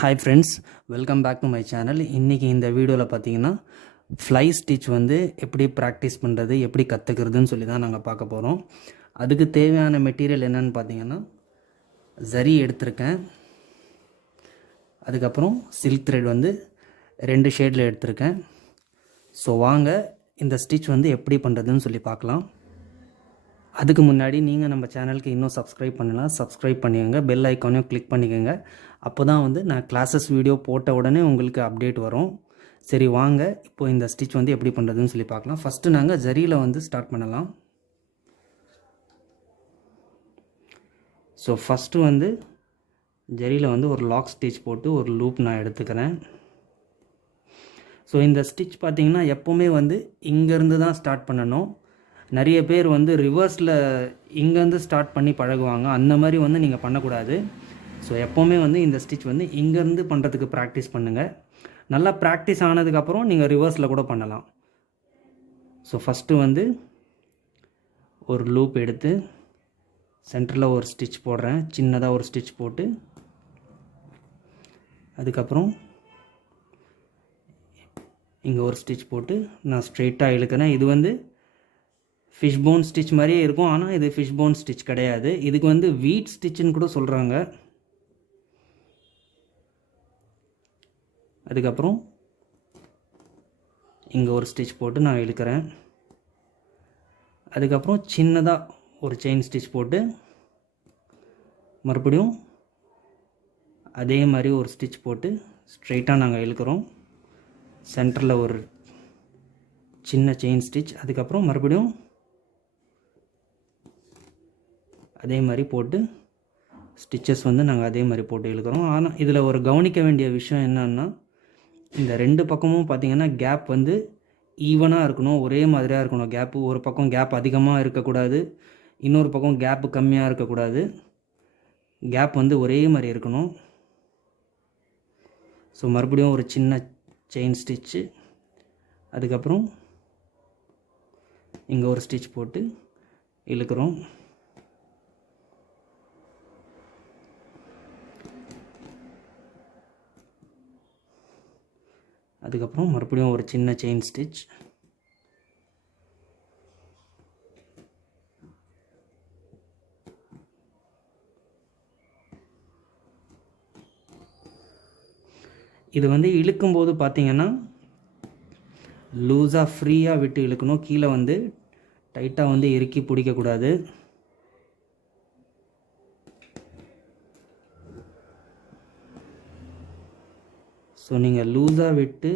Hi friends, welcome back to my channel. இன்னைக்கு இந்த வீடியோவில் பார்த்தீங்கன்னா ஃப்ளை ஸ்டிச் வந்து எப்படி ப்ராக்டிஸ் பண்ணுறது எப்படி கற்றுக்கிறதுன்னு சொல்லி தான் நாங்கள் பார்க்க போகிறோம். அதுக்கு தேவையான மெட்டீரியல் என்னென்னு பார்த்தீங்கன்னா ஜரி எடுத்திருக்கேன், அதுக்கப்புறம் சில்க் த்ரெட் வந்து 2 ஷேடில் எடுத்திருக்கேன். ஸோ வாங்க இந்த ஸ்டிச் வந்து எப்படி பண்ணுறதுன்னு சொல்லி பார்க்கலாம். அதுக்கு முன்னாடி நீங்கள் நம்ம சேனலுக்கு இன்னும் சப்ஸ்கிரைப் பண்ணலாம், சப்ஸ்கிரைப் பண்ணிக்கோங்க, பெல் ஐக்கானையும் கிளிக் பண்ணிக்கோங்க. அப்போ தான் வந்து நான் கிளாஸஸ் வீடியோ போட்ட உடனே உங்களுக்கு அப்டேட் வரும். சரி வாங்க இப்போது இந்த ஸ்டிச் வந்து எப்படி பண்ணுறதுன்னு சொல்லி பார்க்கலாம். ஃபஸ்ட்டு நாங்கள் ஜரியில் வந்து ஸ்டார்ட் பண்ணலாம். ஸோ ஃபஸ்ட்டு வந்து ஜரியில் வந்து ஒரு லாக் ஸ்டிச் போட்டு ஒரு லூப் நான் எடுத்துக்கிறேன். ஸோ இந்த ஸ்டிச் பார்த்திங்கன்னா எப்போவுமே வந்து இங்கேருந்து தான் ஸ்டார்ட் பண்ணணும். நிறைய பேர் வந்து ரிவர்ஸில் இங்கேருந்து ஸ்டார்ட் பண்ணி பழகுவாங்க, அந்த மாதிரி வந்து நீங்கள் பண்ணக்கூடாது. ஸோ எப்போவுமே வந்து இந்த ஸ்டிச் வந்து இங்கேருந்து பண்ணுறதுக்கு ப்ராக்டிஸ் பண்ணுங்கள். நல்லா ப்ராக்டிஸ் ஆனதுக்கப்புறம் நீங்கள் ரிவர்ஸில் கூட பண்ணலாம். ஸோ ஃபஸ்ட்டு வந்து ஒரு லூப் எடுத்து சென்டரில் ஒரு ஸ்டிச் போடுறேன், சின்னதாக ஒரு ஸ்டிச் போட்டு அதுக்கப்புறம் இங்கே ஒரு ஸ்டிச் போட்டு நான் ஸ்ட்ரெயிட்டாக இழுக்கிறேன். இது வந்து ஃபிஷ் போன் ஸ்டிச் மாதிரியே இருக்கும், ஆனால் இது ஃபிஷ் போன் ஸ்டிச் கிடையாது. இதுக்கு வந்து வீட் ஸ்டிச்சுன்னு கூட சொல்கிறாங்க. அதுக்கப்புறம் இங்கே ஒரு ஸ்டிச் போட்டு நான் இழுக்கிறேன். அதுக்கப்புறம் சின்னதாக ஒரு செயின் ஸ்டிச் போட்டு மறுபடியும் அதே மாதிரி ஒரு ஸ்டிச் போட்டு ஸ்ட்ரெயிட்டாக நாங்கள் இழுக்கிறோம். சென்டரில் ஒரு சின்ன செயின் ஸ்டிச், அதுக்கப்புறம் மறுபடியும் அதே மாதிரி போட்டு ஸ்டிச்சஸ் வந்து நாங்கள் அதே மாதிரி போட்டு இழுக்கிறோம். ஆனால் இதில் ஒரு கவனிக்க வேண்டிய விஷயம் என்னன்னா, இந்த 2 பக்கமும் பார்த்திங்கன்னா கேப் வந்து ஈவனாக இருக்கணும், ஒரே மாதிரியாக இருக்கணும். கேப்பு ஒரு பக்கம் கேப் அதிகமாக இருக்கக்கூடாது, இன்னொரு பக்கம் கேப்பு கம்மியாக இருக்கக்கூடாது. கேப் வந்து ஒரே மாதிரி இருக்கணும். ஸோ மறுபடியும் ஒரு சின்ன செயின் ஸ்டிச்சு, அதுக்கப்புறம் இங்கே ஒரு ஸ்டிச் போட்டு இழுக்கிறோம். அதுக்கப்புறம் மறுபடியும் ஒரு சின்ன செயின் ஸ்டிச், இது வந்து இழுக்கும்போது பார்த்தீங்கன்னா லூஸாக ஃப்ரீயாக விட்டு இழுக்கணும், கீழே வந்து டைட்டாக வந்து இறுக்கி பிடிக்கக்கூடாது. ஸோ நீங்கள் லூஸாக விட்டு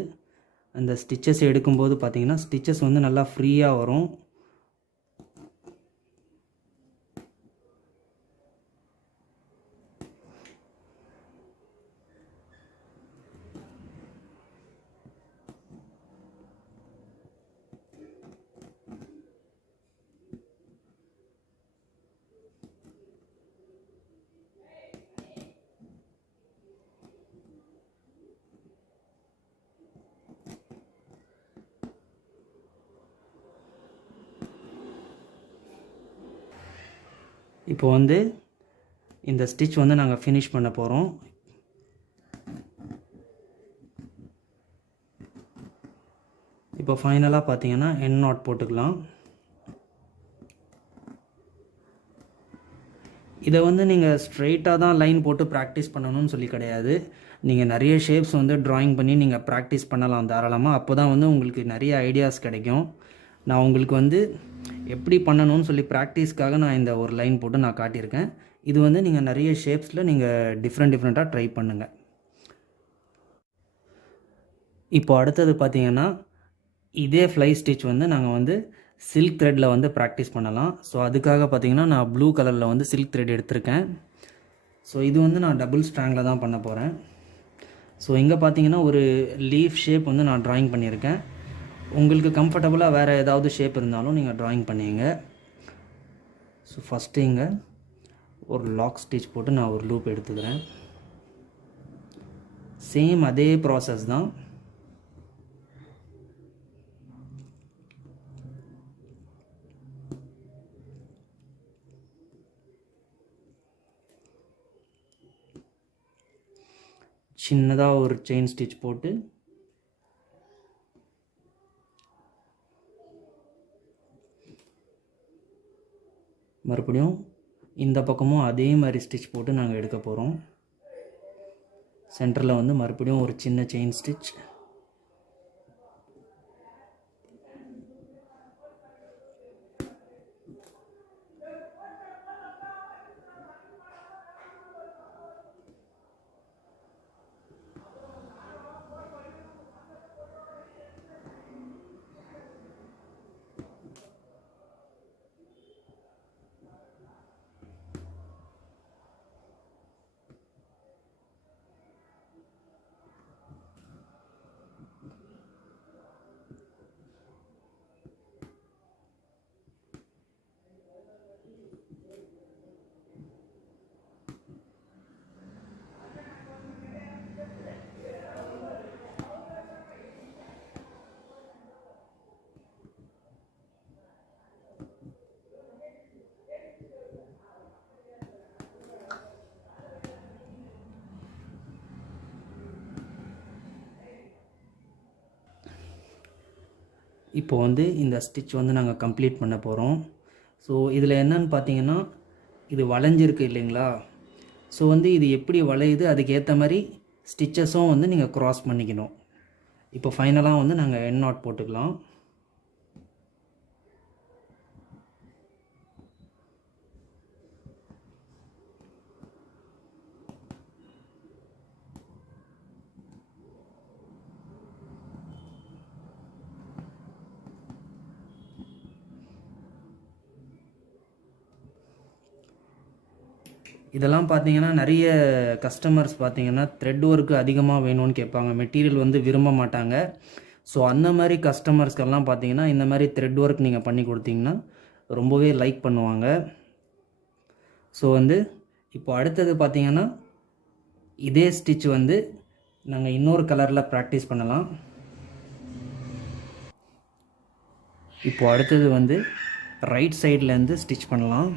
அந்த ஸ்டிச்சஸ் எடுக்கும்போது பார்த்தீங்கன்னா ஸ்டிச்சஸ் வந்து நல்லா ஃப்ரீயாக வரும். இப்போ வந்து இந்த ஸ்டிச் வந்து நாங்கள் ஃபினிஷ் பண்ண போகிறோம். இப்போ ஃபைனலாக பார்த்தீங்கன்னா எண்ட் நாட் போட்டுக்கலாம். இதை வந்து நீங்கள் ஸ்ட்ரெயிட்டாக தான் லைன் போட்டு ப்ராக்டிஸ் பண்ணணும்னு சொல்லி கிடையாது. நீங்கள் நிறைய ஷேப்ஸ் வந்து ட்ராயிங் பண்ணி நீங்கள் ப்ராக்டிஸ் பண்ணலாம் தாராளமாக. அப்போ தான் வந்து உங்களுக்கு நிறைய ஐடியாஸ் கிடைக்கும். நான் உங்களுக்கு வந்து எப்படி பண்ணணும்னு சொல்லி ப்ராக்டிஸ்க்காக நான் இந்த ஒரு லைன் போட்டு நான் காட்டியிருக்கேன். இது வந்து நீங்கள் நிறைய ஷேப்ஸில் நீங்கள் டிஃப்ரெண்ட்டாக ட்ரை பண்ணுங்கள். இப்போ அடுத்தது பார்த்தீங்கன்னா இதே ஃப்ளை ஸ்டிச் வந்து நாங்கள் வந்து சில்க் த்ரெட்டில் வந்து ப்ராக்டிஸ் பண்ணலாம். ஸோ அதுக்காக பார்த்தீங்கன்னா நான் ப்ளூ கலரில் வந்து சில்க் த்ரெட் எடுத்திருக்கேன். ஸோ இது வந்து நான் டபுள் ஸ்ட்ராங்கில் தான் பண்ண போகிறேன். ஸோ இங்கே பார்த்தீங்கன்னா ஒரு லீஃப் ஷேப் வந்து நான் ட்ராயிங் பண்ணியிருக்கேன். உங்களுக்கு கம்ஃபர்டபுளாக வேறு ஏதாவது ஷேப் இருந்தாலும் நீங்கள் ட்ராயிங் பண்ணிங்க. ஸோ ஃபஸ்ட்டு இங்கே ஒரு லாக் ஸ்டிச் போட்டு நான் ஒரு லூப் எடுத்துக்கிறேன். சேம் அதே ப்ராசஸ் தான். சின்னதாக ஒரு செயின் ஸ்டிச் போட்டு மறுபடியும் இந்த பக்கமும் அதே மாதிரி ஸ்டிச் போட்டு நாங்கள் எடுக்க போகிறோம். சென்டரில் வந்து மறுபடியும் ஒரு சின்ன செயின் ஸ்டிச், இப்போ வந்து இந்த ஸ்டிச் வந்து நாங்கள் கம்ப்ளீட் பண்ண போகிறோம். ஸோ இதில் என்னன்னு பார்த்தீங்கன்னா, இது வளைஞ்சிருக்கு இல்லைங்களா? ஸோ வந்து இது எப்படி வளையுது அதுக்கேற்ற மாதிரி ஸ்டிச்சஸும் வந்து நீங்கள் க்ராஸ் பண்ணிக்கணும். இப்போ ஃபைனலாக வந்து நாங்கள் எண்ட் நாட் போட்டுக்கலாம். இதெல்லாம் பார்த்தீங்கன்னா நிறைய கஸ்டமர்ஸ் பார்த்தீங்கன்னா த்ரெட் ஒர்க்கு அதிகமாக வேணும்னு கேட்பாங்க, மெட்டீரியல் வந்து விரும்ப மாட்டாங்க. ஸோ அந்த மாதிரி கஸ்டமர்ஸ்க்கெல்லாம் பார்த்தீங்கன்னா இந்த மாதிரி த்ரெட் ஒர்க் நீங்கள் பண்ணி கொடுத்தீங்கன்னா ரொம்பவே லைக் பண்ணுவாங்க. ஸோ வந்து இப்போ அடுத்தது பார்த்தீங்கன்னா இதே ஸ்டிச் வந்து நாங்கள் இன்னொரு கலரில் ப்ராக்டிஸ் பண்ணலாம். இப்போ அடுத்தது வந்து ரைட் சைட்லேருந்து ஸ்டிச் பண்ணலாம்.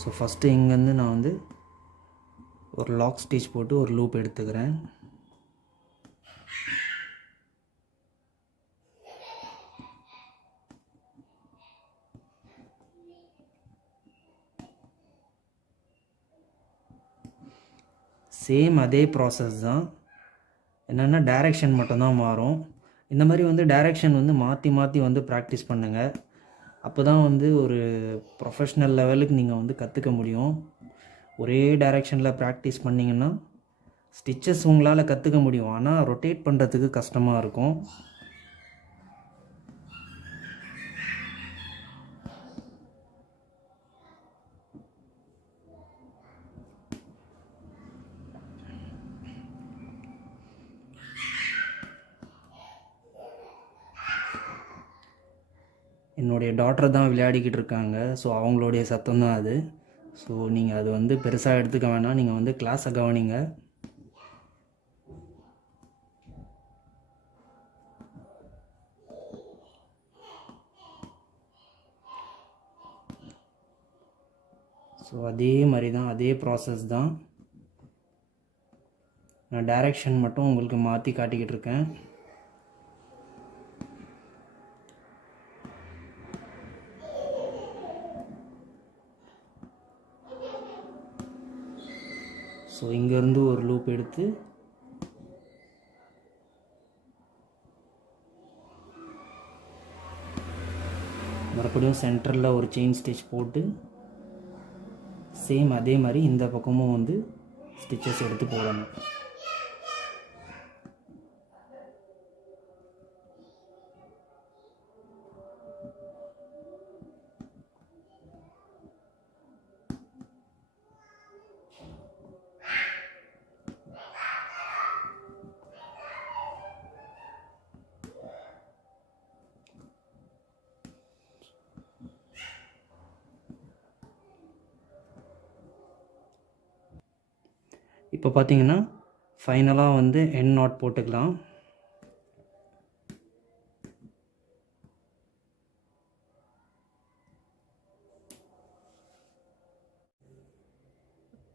ஸோ ஃபஸ்ட்டு இங்கேருந்து நான் வந்து ஒரு லாக் ஸ்டிச் போட்டு ஒரு லூப் எடுத்துக்கிறேன். சேம் அதே ப்ராசஸ் தான், என்னென்னா டைரெக்ஷன் மட்டும்தான் மாறும். இந்த மாதிரி வந்து டைரெக்ஷன் வந்து மாற்றி மாற்றி வந்து ப்ராக்டிஸ் பண்ணுங்கள். அப்போ தான் வந்து ஒரு ப்ரொஃபஷ்னல் லெவலுக்கு நீங்கள் வந்து கற்றுக்க முடியும். ஒரே டைரெக்ஷனில் ப்ராக்டிஸ் பண்ணிங்கன்னா ஸ்டிச்சஸ் உங்களால் கற்றுக்க முடியும், ஆனால் ரொட்டேட் பண்ணுறதுக்கு கஷ்டமாக இருக்கும். என்னுடைய டாட்டர் தான் விளையாடிக்கிட்டு இருக்காங்க. ஸோ அவங்களுடைய சத்தம் தான் அது. ஸோ நீங்கள் அது வந்து பெருசாக எடுத்துக்க வேணாம், நீங்கள் வந்து கிளாஸை கவனிங்க. ஸோ அதே மாதிரி தான், அதே ப்ராசஸ் தான். நான் டைரெக்ஷன் மட்டும் உங்களுக்கு மாற்றி காட்டிக்கிட்டு இருக்கேன். ஸோ இங்கேருந்து ஒரு லூப் எடுத்து மறுபடியும் சென்டரில் ஒரு செயின் ஸ்டிச் போட்டு சேம் அதே மாதிரி இந்த பக்கமும் வந்து ஸ்டிச்சஸ் எடுத்து போடணும். இப்போ பார்த்தீங்கன்னா ஃபைனலாக வந்து எண்ட் நாட் போட்டுக்கலாம்.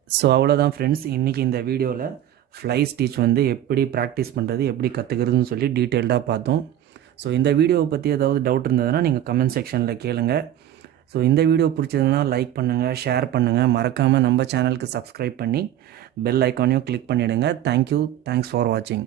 ஸோ அவ்வளோதான் ஃப்ரெண்ட்ஸ், இன்றைக்கி இந்த வீடியோவில் ஃப்ளை ஸ்டிச் வந்து எப்படி ப்ராக்டிஸ் பண்ணுறது, எப்படி கற்றுக்கிறதுன்னு சொல்லி டீட்டெயில்டாக பார்த்தோம். ஸோ இந்த வீடியோவை பற்றி ஏதாவது டவுட் இருந்ததுன்னா நீங்கள் கமெண்ட் செக்ஷனில் கேளுங்க. ஸோ இந்த வீடியோ பிடிச்சதுன்னா லைக் பண்ணுங்கள், ஷேர் பண்ணுங்கள், மறக்காமல் நம்ம சேனலுக்கு சப்ஸ்கிரைப் பண்ணி பெல் ஐக்கானையும் கிளிக் பண்ணிவிடுங்க. தேங்க்யூ, தேங்க்ஸ் ஃபார் வாட்சிங்.